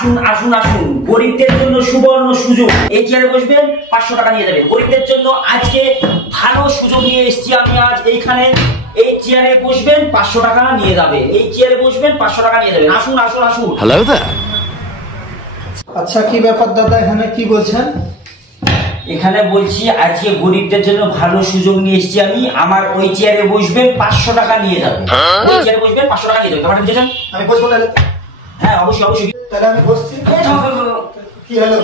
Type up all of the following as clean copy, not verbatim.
আসুন আসুন আসুন, গরিবদের জন্য সুবর্ণ সুযোগ। এই চেয়ারে বসবেন, 500 টাকা নিয়ে যাবেন। গরিবদের জন্য আজকে ভালো সুযোগ নিয়ে এসেছি আমি আজ এইখানে। এই চেয়ারে বসবেন, 500 টাকা নিয়ে যাবেন। এই চেয়ারে বসবেন, 500 টাকা নিয়ে যাবেন। আসুন আসুন আসুন। হ্যালো দা। আচ্ছা, কি ব্যাপার দাদা, এখানে কি বলছেন? এখানে বলছি আজকে গরিবদের জন্য ভালো সুযোগ নিয়ে এসেছি আমি। আমার ওই চেয়ারে বসবেন, 500 টাকা নিয়ে যাবেন। ওই চেয়ারে বসবেন, 500 টাকা নিয়ে যাবেন। ব্যাপারটা বুঝেছেন? আমি বসবো তাহলে? হ্যাঁ, অবশ্যই অবশ্যই। তাহলে আমি বসছি। কি হলো?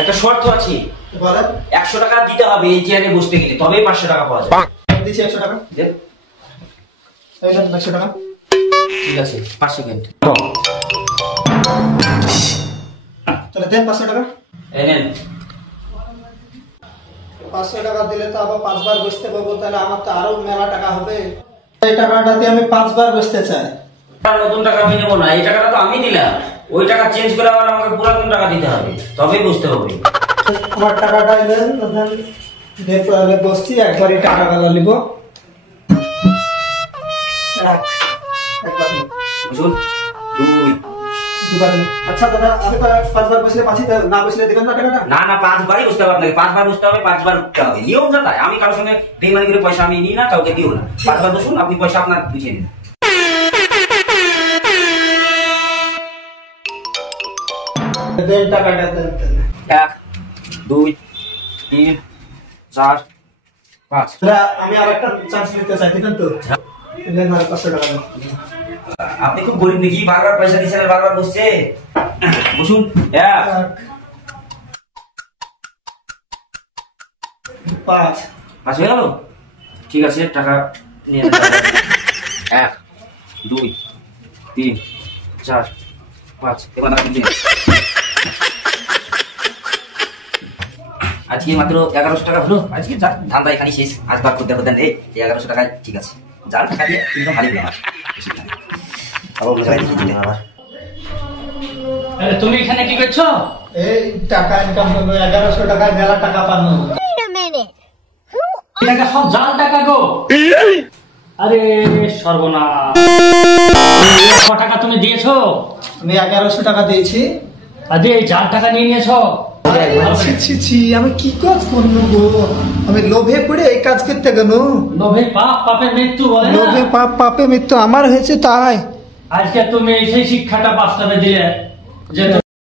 একটা শর্ত আছে, বলেন। 100 টাকা দিতে হবে এই চেয়ারে বসতে গেলে, তবেই 500 টাকা পাওয়া যাবে। দিচ্ছি 100 টাকা। দেন। এই নেন 100 টাকা। ঠিক আছে, 5 সেকেন্ড। তাহলে দেন 500 টাকা। এই নেন। 500 টাকা দিলে তো আবার 5 বার বসতে পারবো, তাহলে আমার তো আরো মেলা টাকা হবে। এই টাকাটা দিয়ে আমি 5 বার বসতে চাই। নতুন টাকা আমি নেবো না, এই টাকাটা তো আমি দিলাম। ওই টাকা চেঞ্জ করে আবার আমাকে পুরাতন টাকা দিতে হবে, তবেই বুঝতে হবে। আমার টাকাটা দেন, তাহলে বসছি, একবারই টাকা গালা নিব। বুঝুন, 2 দুবার। আচ্ছা দাদা, আমি তো 5 বার বসলে পাচ্ছি, না বসলে দেবেন না টাকাটা? না না, 5 বারই বুঝতে হবে আপনাকে। 5 বার বুঝতে হবে, 5 বার উঠতে হবে। নিয়ম যাতাই। আমি কারোর সঙ্গে বেইমানি করে পয়সা আমি নিই না, কাউকে দিও না। 5 বার বসুন, আপনি পয়সা আপনার বুঝিয়ে নিন। দেন টাকাটা দেন। 1 2 3 4 5। আমি আর একটা চান্স নিতে চাই, দেবেন তো? দেন আর 500 টাকা দেন। আপনি খুব গরিব নাকি? বারবার পয়সা দিচ্ছেন আর বারবার বসছে। বসুন। 1 5 5 হয়ে গেল? ঠিক আছে, টাকা নিয়ে নেন। 1 2 3 4 5। এবার টাকা দিন। আজকে মাত্র 1100 টাকা হলো। আজকে যা ধান্দা এখানে শেষ। আজ বার করতে হবে এই 1100 টাকায়। ঠিক আছে, যার টাকা দিয়ে কিন্তু ভালোই না। আবার মজা দিয়ে দিতে হবে। আরে তুমি এখানে কি করছো? এই টাকা ইনকাম করবো, 1100 টাকায় মেলা টাকা পানো। টাকা সব জাল টাকা গো। আরে সর্বনাশ, কত টাকা তুমি দিয়েছো? আমি 1100 টাকা দিয়েছি। আরে এই জাল টাকা নিয়ে নিয়েছো? ছি ছি ছি, আমি কি কাজ করবো গো? আমি লোভে পড়ে এই কাজ করতে গেল। লোভে পাপ, পাপে মৃত্যু বলে না? লোভে পাপ, পাপে মৃত্যু আমার হয়েছে, তাই আজকে তুমি সেই শিক্ষাটা বাস্তবে দিলে যে